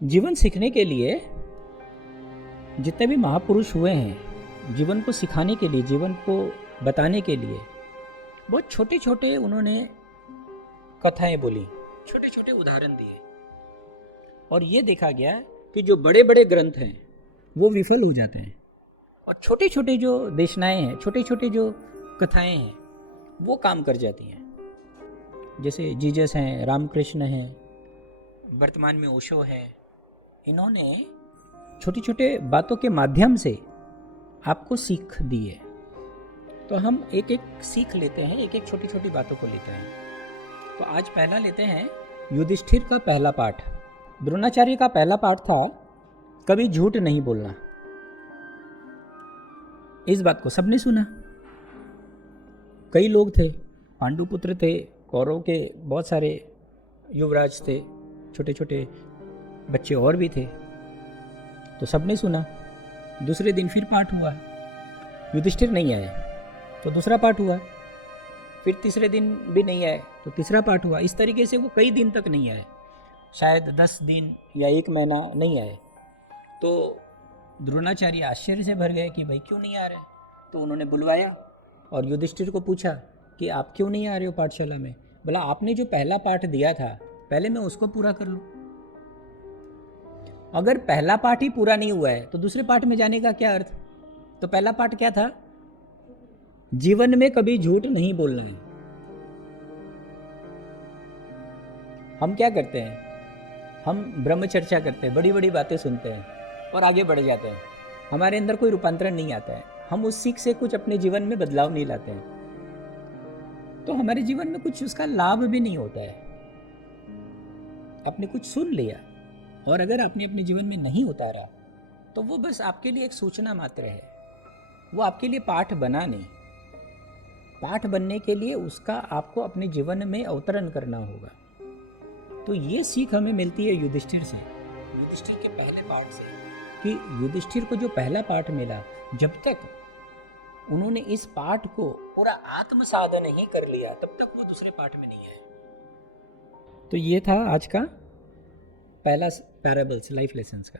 जीवन सीखने के लिए जितने भी महापुरुष हुए हैं, जीवन को सिखाने के लिए, जीवन को बताने के लिए बहुत छोटे छोटे उन्होंने कथाएं बोली, छोटे छोटे उदाहरण दिए। और ये देखा गया कि जो बड़े बड़े ग्रंथ हैं वो विफल हो जाते हैं और छोटे छोटे जो देशनाएं हैं, छोटे छोटे जो कथाएं हैं वो काम कर जाती हैं। जैसे जीसस हैं, रामकृष्ण हैं, वर्तमान में ओशो है। इन्होंने छोटी छोटे बातों के माध्यम से आपको सीख दी है। तो हम एक एक सीख लेते हैं, एक एक छोटी छोटी बातों को लेते हैं। तो आज पहला लेते हैं युधिष्ठिर का पहला पाठ। द्रोणाचार्य का पहला पाठ था कभी झूठ नहीं बोलना। इस बात को सबने सुना। कई लोग थे, पांडुपुत्र थे, कौरव के बहुत सारे युवराज थे, छोटे छोटे बच्चे और भी थे, तो सबने सुना। दूसरे दिन फिर पाठ हुआ, युधिष्ठिर नहीं आए तो दूसरा पाठ हुआ, फिर तीसरे दिन भी नहीं आए तो तीसरा पाठ हुआ। इस तरीके से वो कई दिन तक नहीं आए, शायद 10 दिन या 1 महीना नहीं आए। तो द्रोणाचार्य आश्चर्य से भर गए कि भाई क्यों नहीं आ रहे। तो उन्होंने बुलवाया और युधिष्ठिर को पूछा कि आप क्यों नहीं आ रहे हो पाठशाला में। बोला आपने जो पहला पाठ दिया था पहले मैं उसको पूरा कर लूँ। अगर पहला पाठ ही पूरा नहीं हुआ है तो दूसरे पाठ में जाने का क्या अर्थ। तो पहला पाठ क्या था, जीवन में कभी झूठ नहीं बोलना है। हम क्या करते हैं, हम ब्रह्म चर्चा करते हैं, बड़ी बड़ी बातें सुनते हैं और आगे बढ़ जाते हैं। हमारे अंदर कोई रूपांतरण नहीं आता है, हम उस सीख से कुछ अपने जीवन में बदलाव नहीं लाते हैं, तो हमारे जीवन में कुछ उसका लाभ भी नहीं होता है। आपने कुछ सुन लिया और अगर आपने अपने जीवन में नहीं उतारा तो वो बस आपके लिए एक सूचना मात्र है, वो आपके लिए पाठ बना नहीं। पाठ बनने के लिए उसका आपको अपने जीवन में अवतरण करना होगा। तो ये सीख हमें मिलती है युधिष्ठिर से, युधिष्ठिर के पहले पाठ से, कि युधिष्ठिर को जो पहला पाठ मिला, जब तक उन्होंने इस पाठ को पूरा आत्मसाधन नहीं कर लिया तब तक वो दूसरे पाठ में नहीं आए। तो ये था आज का पहला पैराबल्स, लाइफ लेसन्स का।